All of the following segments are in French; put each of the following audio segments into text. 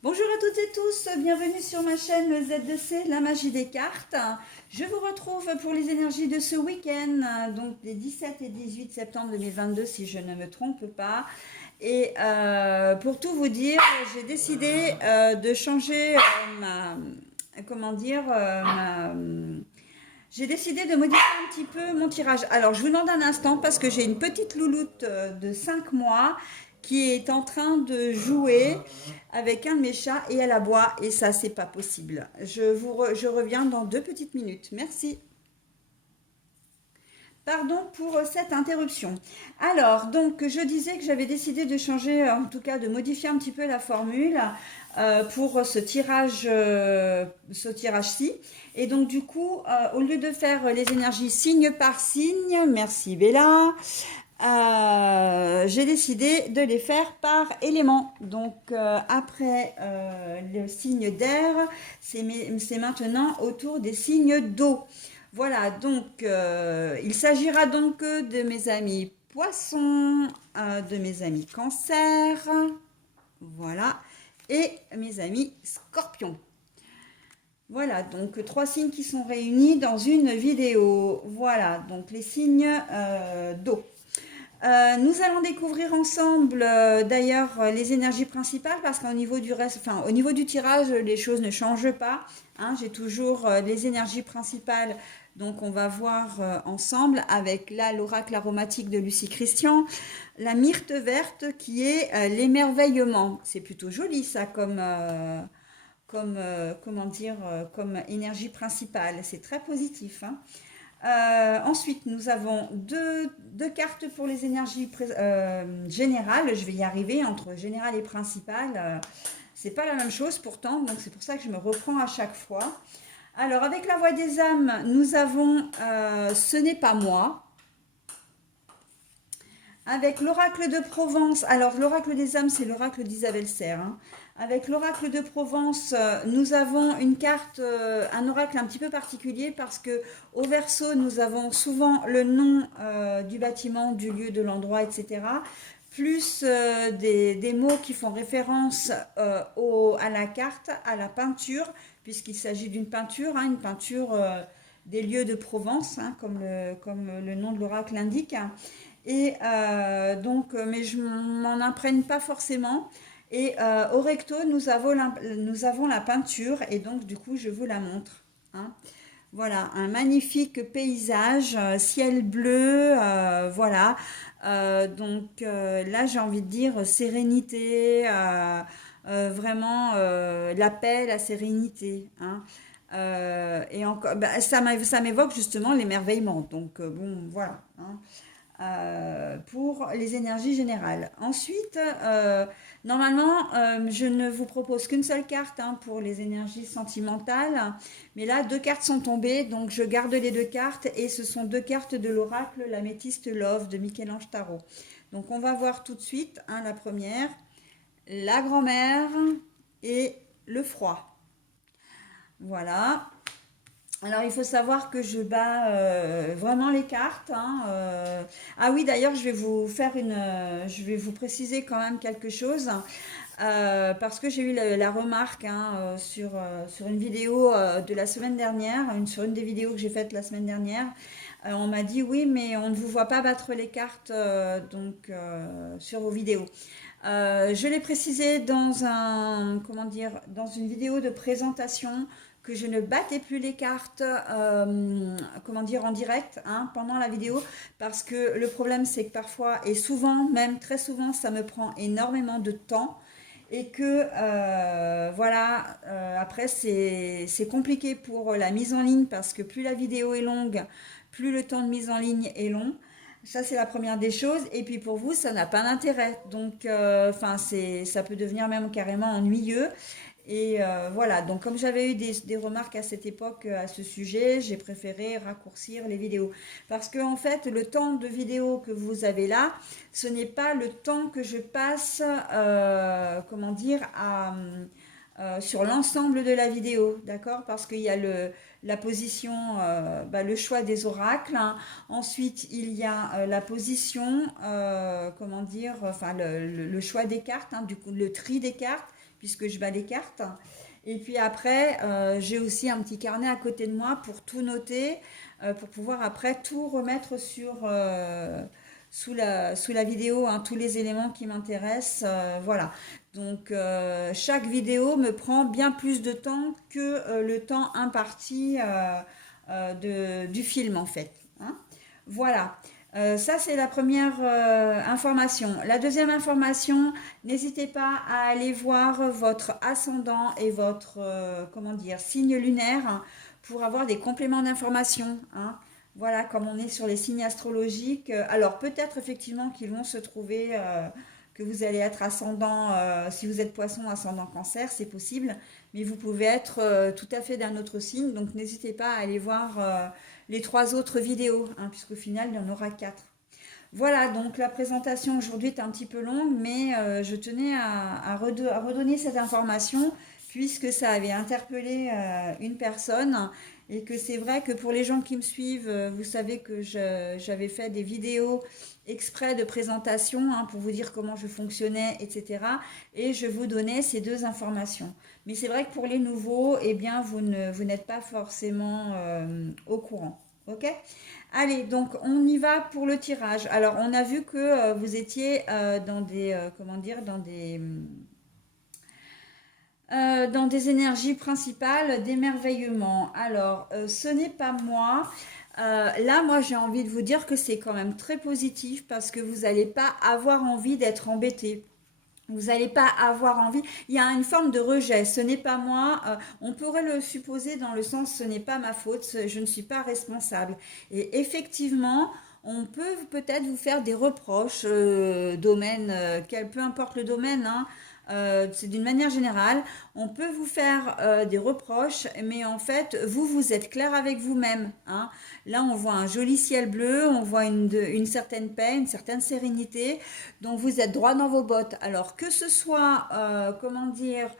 Bonjour à toutes et tous, bienvenue sur ma chaîne Z2C, la magie des cartes. Je vous retrouve pour les énergies de ce week-end, donc les 17 et 18 septembre 2022 si je ne me trompe pas. Et pour tout vous dire, j'ai décidé de changer comment dire, j'ai décidé de modifier un petit peu mon tirage. Alors, je vous demande un instant parce que j'ai une petite louloute de 5 mois qui est en train de jouer avec un de mes chats et elle aboie et ça, c'est pas possible. Je reviens dans 2 petites minutes. Merci. Pardon pour cette interruption. Alors, donc, je disais que j'avais décidé de changer, en tout cas de modifier un petit peu la formule pour ce tirage-ci. Et donc, du coup, au lieu de faire les énergies signe par signe, merci Bella, j'ai décidé de les faire par élément. Donc, après le signe d'air, c'est maintenant autour des signes d'eau. Voilà, donc il s'agira donc de mes amis poissons, de mes amis cancer, voilà, et mes amis scorpions. Voilà, donc 3 signes qui sont réunis dans une vidéo. Voilà, donc les signes d'eau. Nous allons découvrir ensemble d'ailleurs les énergies principales parce qu'au niveau du reste, enfin au niveau du tirage, les choses ne changent pas. Hein, j'ai toujours les énergies principales, donc on va voir ensemble avec là l'oracle aromatique de Lucie Christian, la myrte verte qui est l'émerveillement. C'est plutôt joli ça comment dire, comme énergie principale. C'est très positif. Hein. Ensuite, nous avons deux cartes pour les énergies générales. Je vais y arriver entre générale et principale. C'est pas la même chose pourtant, donc c'est pour ça que je me reprends à chaque fois. Alors, avec la voix des âmes, nous avons Ce n'est pas moi. Avec l'oracle de Provence, alors l'oracle des âmes, c'est l'oracle d'Isabelle Serre. Hein. Avec l'oracle de Provence, nous avons une carte, un oracle un petit peu particulier parce que au verso, nous avons souvent le nom du bâtiment, du lieu, de l'endroit, etc. Plus des mots qui font référence à la carte, à la peinture, puisqu'il s'agit d'une peinture, hein, une peinture des lieux de Provence, hein, comme le nom de l'oracle l'indique. Et donc, mais je m'en imprègne pas forcément. Et au recto, nous avons la peinture et donc du coup, je vous la montre. Hein. Voilà, un magnifique paysage, ciel bleu, voilà. Donc là, j'ai envie de dire sérénité, vraiment la paix, la sérénité. Hein. Et encore, bah, ça m'évoque justement l'émerveillement. Donc bon, voilà. Hein pour les énergies générales. Ensuite, normalement, je ne vous propose qu'une seule carte hein, pour les énergies sentimentales, mais là, 2 cartes sont tombées, donc je garde les 2 cartes et ce sont 2 cartes de l'oracle L'améthyste Love de Michel-Ange Tarot. Donc on va voir tout de suite hein, la première, la grand-mère et le froid. Voilà. Alors, il faut savoir que je bats vraiment les cartes. Hein, Ah oui, d'ailleurs, je vais vous préciser quand même quelque chose parce que j'ai eu la remarque hein, sur une vidéo de la semaine dernière, sur une des vidéos que j'ai faites la semaine dernière. On m'a dit oui, mais on ne vous voit pas battre les cartes donc sur vos vidéos. Je l'ai précisé comment dire, dans une vidéo de présentation que je ne battais plus les cartes, comment dire, en direct hein, pendant la vidéo, parce que le problème c'est que parfois, et souvent, même très souvent, ça me prend énormément de temps, et que voilà, après c'est compliqué pour la mise en ligne, parce que plus la vidéo est longue, plus le temps de mise en ligne est long. Ça, c'est la première des choses. Et puis pour vous, ça n'a pas d'intérêt. Donc, ça peut devenir même carrément ennuyeux. Et voilà, donc comme j'avais eu des remarques à cette époque à ce sujet, j'ai préféré raccourcir les vidéos. Parce que en fait, le temps de vidéo que vous avez là, ce n'est pas le temps que je passe, comment dire, sur l'ensemble de la vidéo, d'accord? Parce qu'il y a la position, le choix des oracles. Hein. Ensuite, il y a la position, comment dire, enfin le choix des cartes, hein, du coup, le tri des cartes puisque je bats les cartes. Et puis après, j'ai aussi un petit carnet à côté de moi pour tout noter, pour pouvoir après tout remettre sous la vidéo, hein, tous les éléments qui m'intéressent. Voilà. Donc chaque vidéo me prend bien plus de temps que le temps imparti du film en fait, hein. Voilà. Ça, c'est la première information. La deuxième information, n'hésitez pas à aller voir votre ascendant et votre, comment dire, signe lunaire, hein, pour avoir des compléments d'information, hein. Voilà, comme on est sur les signes astrologiques. Alors, peut-être effectivement qu'ils vont se trouver, que vous allez être ascendant, si vous êtes poisson, ascendant cancer, c'est possible. Mais vous pouvez être tout à fait d'un autre signe. Donc, n'hésitez pas à aller voir les 3 autres vidéos, hein, puisqu'au final, il y en aura 4. Voilà, donc la présentation aujourd'hui est un petit peu longue, mais je tenais à redonner cette information puisque ça avait interpellé une personne et que c'est vrai que pour les gens qui me suivent, vous savez que j'avais fait des vidéos exprès de présentation, hein, pour vous dire comment je fonctionnais, etc. Et je vous donnais ces 2 informations. Mais c'est vrai que pour les nouveaux, eh bien, vous n'êtes pas forcément au courant. Ok? Allez, donc on y va pour le tirage. Alors, on a vu que vous étiez dans des, comment dire, dans des énergies principales d'émerveillement. Alors, ce n'est pas moi. Là, moi, j'ai envie de vous dire que c'est quand même très positif parce que vous n'allez pas avoir envie d'être embêté. Vous n'allez pas avoir envie. Il y a une forme de rejet. Ce n'est pas moi. On pourrait le supposer dans le sens ce n'est pas ma faute. Je ne suis pas responsable. Et effectivement, on peut peut-être vous faire des reproches, domaine, peu importe le domaine, hein. C'est d'une manière générale, on peut vous faire des reproches, mais en fait, vous êtes clair avec vous-même, hein. Là, on voit un joli ciel bleu, on voit une certaine paix, une certaine sérénité, donc vous êtes droit dans vos bottes. Alors que ce soit, comment dire,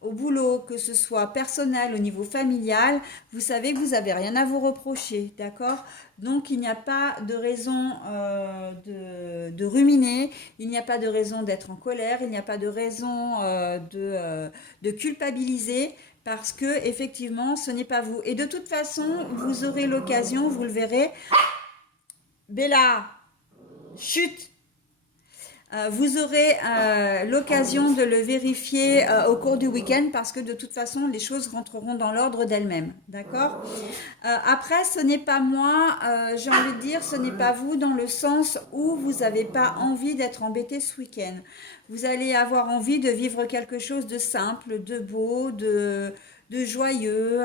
au boulot, que ce soit personnel, au niveau familial, vous savez que vous n'avez rien à vous reprocher, d'accord? Donc il n'y a pas de raison de ruminer, il n'y a pas de raison d'être en colère, il n'y a pas de raison de culpabiliser parce que effectivement ce n'est pas vous. Et de toute façon, vous aurez l'occasion, vous le verrez. Bella, chut! Vous aurez l'occasion de le vérifier au cours du week-end parce que de toute façon, les choses rentreront dans l'ordre d'elles-mêmes. D'accord? Après, ce n'est pas moi, j'ai envie de dire, ce n'est pas vous dans le sens où vous n'avez pas envie d'être embêté ce week-end. Vous allez avoir envie de vivre quelque chose de simple, de beau, de joyeux,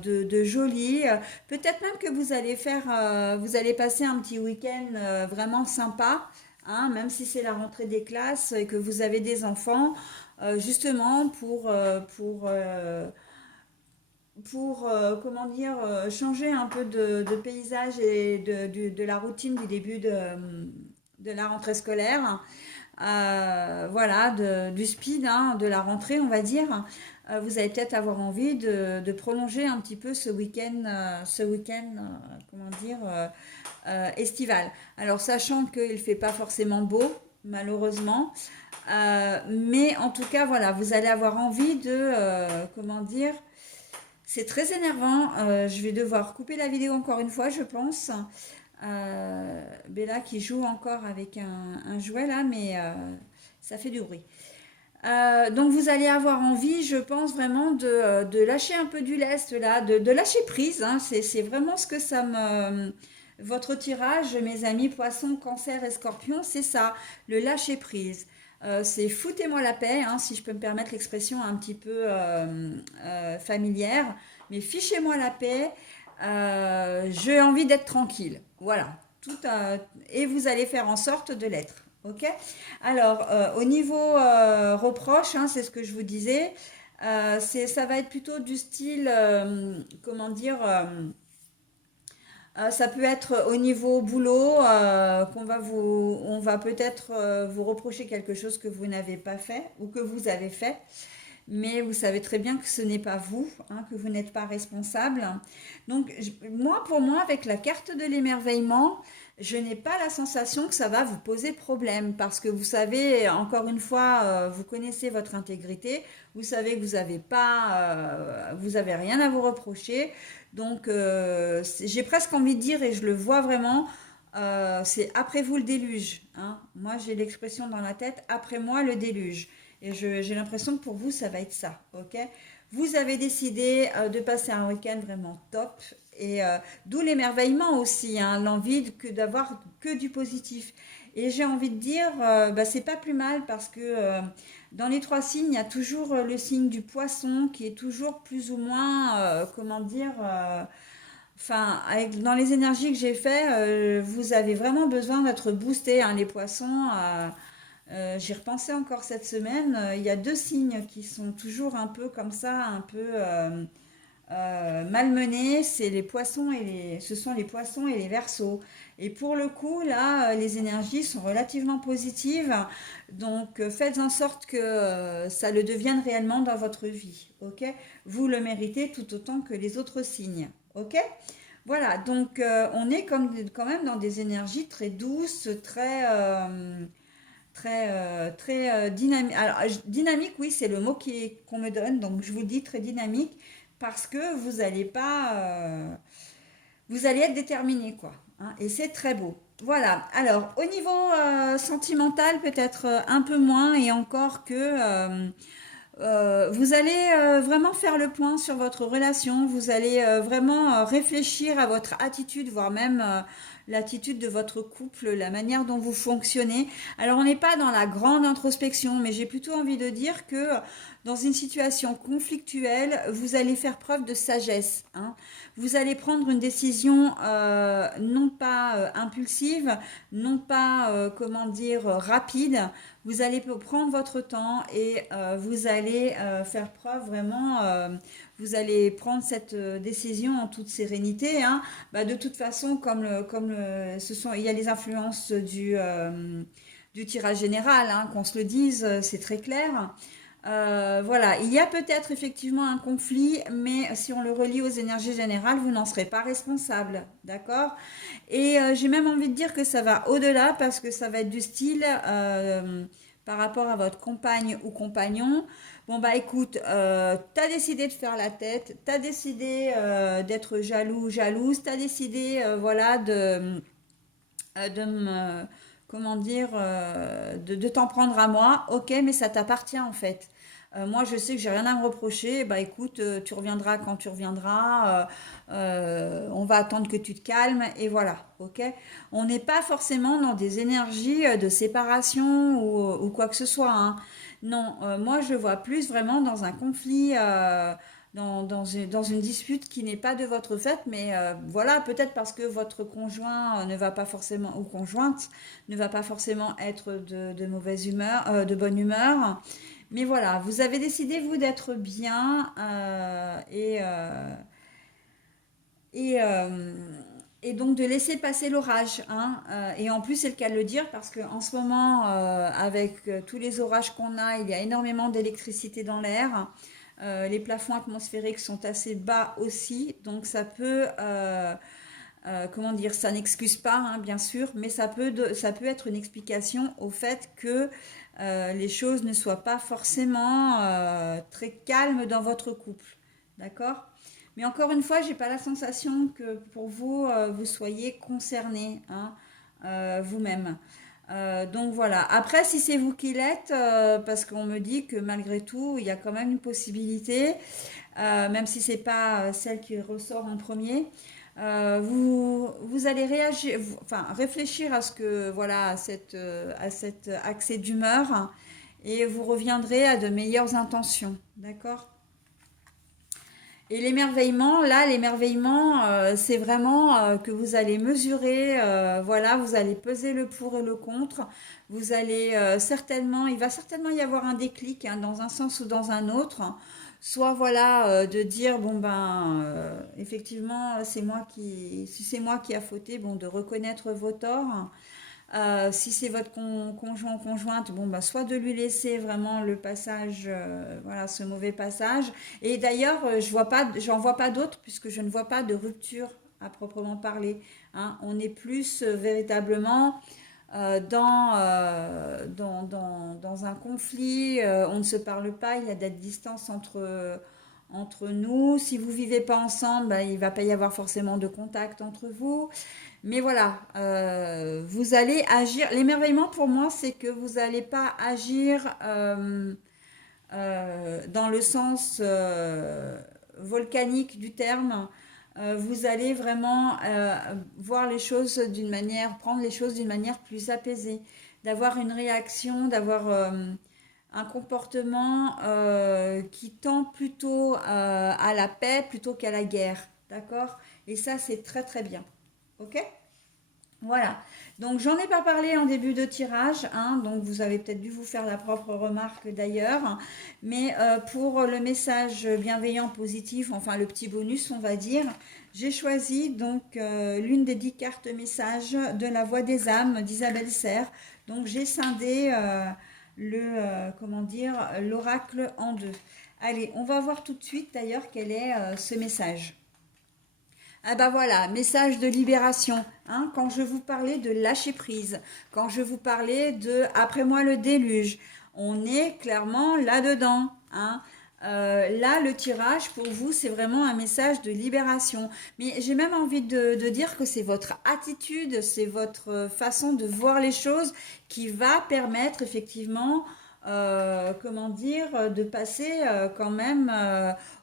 de joli. Peut-être même que vous allez passer un petit week-end vraiment sympa, hein, même si c'est la rentrée des classes et que vous avez des enfants, justement comment dire, changer un peu de paysage et de la routine du début de la rentrée scolaire. Voilà, du speed, hein, de la rentrée, on va dire. Vous allez peut-être avoir envie de prolonger un petit peu ce week-end, comment dire, estival. Alors, sachant qu'il ne fait pas forcément beau, malheureusement, mais en tout cas, voilà, vous allez avoir envie comment dire, c'est très énervant. Je vais devoir couper la vidéo encore une fois, je pense. Bella qui joue encore avec un jouet là, mais ça fait du bruit. Donc vous allez avoir envie, je pense vraiment de lâcher un peu du lest là, de lâcher prise, hein. C'est vraiment ce que ça me... Votre tirage, mes amis poissons, cancer et scorpion, c'est ça, le lâcher prise. C'est foutez-moi la paix, hein, si je peux me permettre l'expression un petit peu familière, mais fichez-moi la paix, j'ai envie d'être tranquille. Voilà, et vous allez faire en sorte de l'être. Ok? Alors, au niveau reproche, hein, c'est ce que je vous disais, ça va être plutôt du style, comment dire, ça peut être au niveau boulot, on va peut-être vous reprocher quelque chose que vous n'avez pas fait ou que vous avez fait. mais vous savez très bien que ce n'est pas vous, hein, que vous n'êtes pas responsable. Donc, moi, pour moi, avec la carte de l'émerveillement, je n'ai pas la sensation que ça va vous poser problème parce que vous savez, encore une fois, vous connaissez votre intégrité, vous savez que vous avez rien à vous reprocher. Donc, j'ai presque envie de dire, et je le vois vraiment, c'est après vous le déluge, hein. Moi, j'ai l'expression dans la tête, après moi le déluge. Et j'ai l'impression que pour vous, ça va être ça, ok? Vous avez décidé de passer un week-end vraiment top. Et d'où l'émerveillement aussi, hein, d'avoir que du positif. Et j'ai envie de dire, bah, c'est pas plus mal parce que dans les trois signes, il y a toujours le signe du poisson qui est toujours plus ou moins, comment dire, enfin, dans les énergies que j'ai fait, vous avez vraiment besoin d'être boosté, hein, les poissons. J'y repensais encore cette semaine. Il y a deux signes qui sont toujours un peu comme ça, un peu malmenés. C'est les poissons ce sont les poissons et les verseaux. Et pour le coup, là, les énergies sont relativement positives. Donc, faites en sorte que ça le devienne réellement dans votre vie. Ok? Vous le méritez tout autant que les autres signes. Ok? Voilà, donc on est quand même dans des énergies très douces, très dynamiques. Alors, dynamique, oui, c'est le mot qu'on me donne, donc je vous dis très dynamique, parce que vous allez être déterminé, quoi, hein, et c'est très beau. Voilà, alors au niveau sentimental, peut-être un peu moins, et encore que vous allez vraiment faire le point sur votre relation, vous allez vraiment réfléchir à votre attitude, voire même l'attitude de votre couple, la manière dont vous fonctionnez. Alors on n'est pas dans la grande introspection, mais j'ai plutôt envie de dire que dans une situation conflictuelle, vous allez faire preuve de sagesse, hein. Vous allez prendre une décision non pas impulsive, non pas, comment dire, rapide. Vous allez prendre votre temps et vous allez faire preuve vraiment, vous allez prendre cette décision en toute sérénité, hein. Bah, de toute façon, il y a les influences du tirage général, hein, qu'on se le dise, c'est très clair. Voilà, il y a peut-être effectivement un conflit, mais si on le relie aux énergies générales, vous n'en serez pas responsable, d'accord? Et j'ai même envie de dire que ça va au-delà parce que ça va être du style par rapport à votre compagne ou compagnon. Bon bah écoute, t'as décidé de faire la tête, t'as décidé d'être jaloux, jalouse, t'as décidé voilà de me comment dire de t'en prendre à moi. Ok, mais ça t'appartient en fait. Moi, je sais que j'ai rien à me reprocher. Bah écoute, tu reviendras quand tu reviendras. On va attendre que tu te calmes et voilà. Ok. On n'est pas forcément dans des énergies de séparation ou quoi que ce soit, hein. Non, moi je vois plus vraiment dans un conflit. Dans une dispute qui n'est pas de votre fait, mais voilà, peut-être parce que votre conjoint ne va pas forcément, ou conjointe, ne va pas forcément être de mauvaise humeur, de bonne humeur. Mais voilà, vous avez décidé, vous, d'être bien et, euh, et donc de laisser passer l'orage, hein. Et en plus, c'est le cas de le dire parce qu'en ce moment, avec tous les orages qu'on a, il y a énormément d'électricité dans l'air. Les plafonds atmosphériques sont assez bas aussi, donc ça peut, comment dire, ça n'excuse pas, hein, bien sûr, mais ça peut être une explication au fait que les choses ne soient pas forcément très calmes dans votre couple. D'accord? Mais encore une fois, j'ai pas la sensation que pour vous, vous soyez concerné, hein, vous-même. Donc voilà. Après, si c'est vous qui l'êtes, parce qu'on me dit que malgré tout, il y a quand même une possibilité, même si c'est pas celle qui ressort en premier, vous allez réagir, enfin réfléchir à ce que voilà à cet accès d'humeur, hein, et vous reviendrez à de meilleures intentions, d'accord? Et l'émerveillement, c'est vraiment que vous allez mesurer, voilà, vous allez peser le pour et le contre. Vous allez certainement, il va certainement y avoir un déclic, hein, dans un sens ou dans un autre. Soit voilà, de dire bon ben effectivement si c'est moi qui a fauté, bon de reconnaître vos torts. Si c'est votre conjoint ou conjointe, bon, bah, soit de lui laisser vraiment le passage, voilà, ce mauvais passage. Et d'ailleurs, j'en vois pas d'autres puisque je ne vois pas de rupture à proprement parler, hein. On est plus véritablement dans un conflit, on ne se parle pas, il y a de la distance entre nous. Si vous vivez pas ensemble, ben, il va pas y avoir forcément de contact entre vous. Mais voilà, vous allez agir. L'émerveillement pour moi, c'est que vous n'allez pas agir dans le sens volcanique du terme. Vous allez vraiment voir les choses d'une manière, prendre les choses d'une manière plus apaisée, d'avoir une réaction, d'avoir un comportement qui tend plutôt à la paix plutôt qu'à la guerre. D'accord? Et ça, c'est très très bien. Ok? Voilà. Donc, j'en ai pas parlé en début de tirage, hein, donc vous avez peut-être dû vous faire la propre remarque d'ailleurs. Mais pour le message bienveillant, positif, enfin le petit bonus, on va dire, j'ai choisi donc l'une des 10 cartes messages de la Voix des âmes d'Isabelle Serre. Donc, j'ai scindé comment dire, l'oracle en deux. Allez, on va voir tout de suite d'ailleurs quel est ce message. Ah bah voilà, message de libération. Hein, quand je vous parlais de lâcher prise, quand je vous parlais de après moi le déluge, on est clairement là-dedans. Hein. Là, le tirage pour vous, c'est vraiment un message de libération. Mais j'ai même envie de dire que c'est votre attitude, c'est votre façon de voir les choses qui va permettre effectivement, comment dire, de passer quand même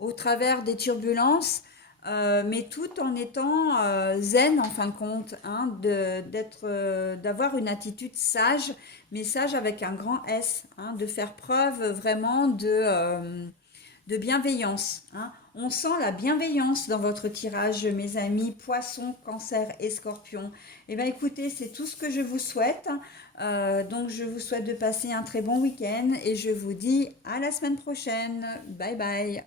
au travers des turbulences mais tout en étant zen en fin de compte, hein, d'avoir une attitude sage, mais sage avec un grand S, hein, de faire preuve vraiment de bienveillance. Hein. On sent la bienveillance dans votre tirage, mes amis, poisson, cancer et scorpion. Eh bien écoutez, c'est tout ce que je vous souhaite. Donc je vous souhaite de passer un très bon week-end et je vous dis à la semaine prochaine. Bye bye.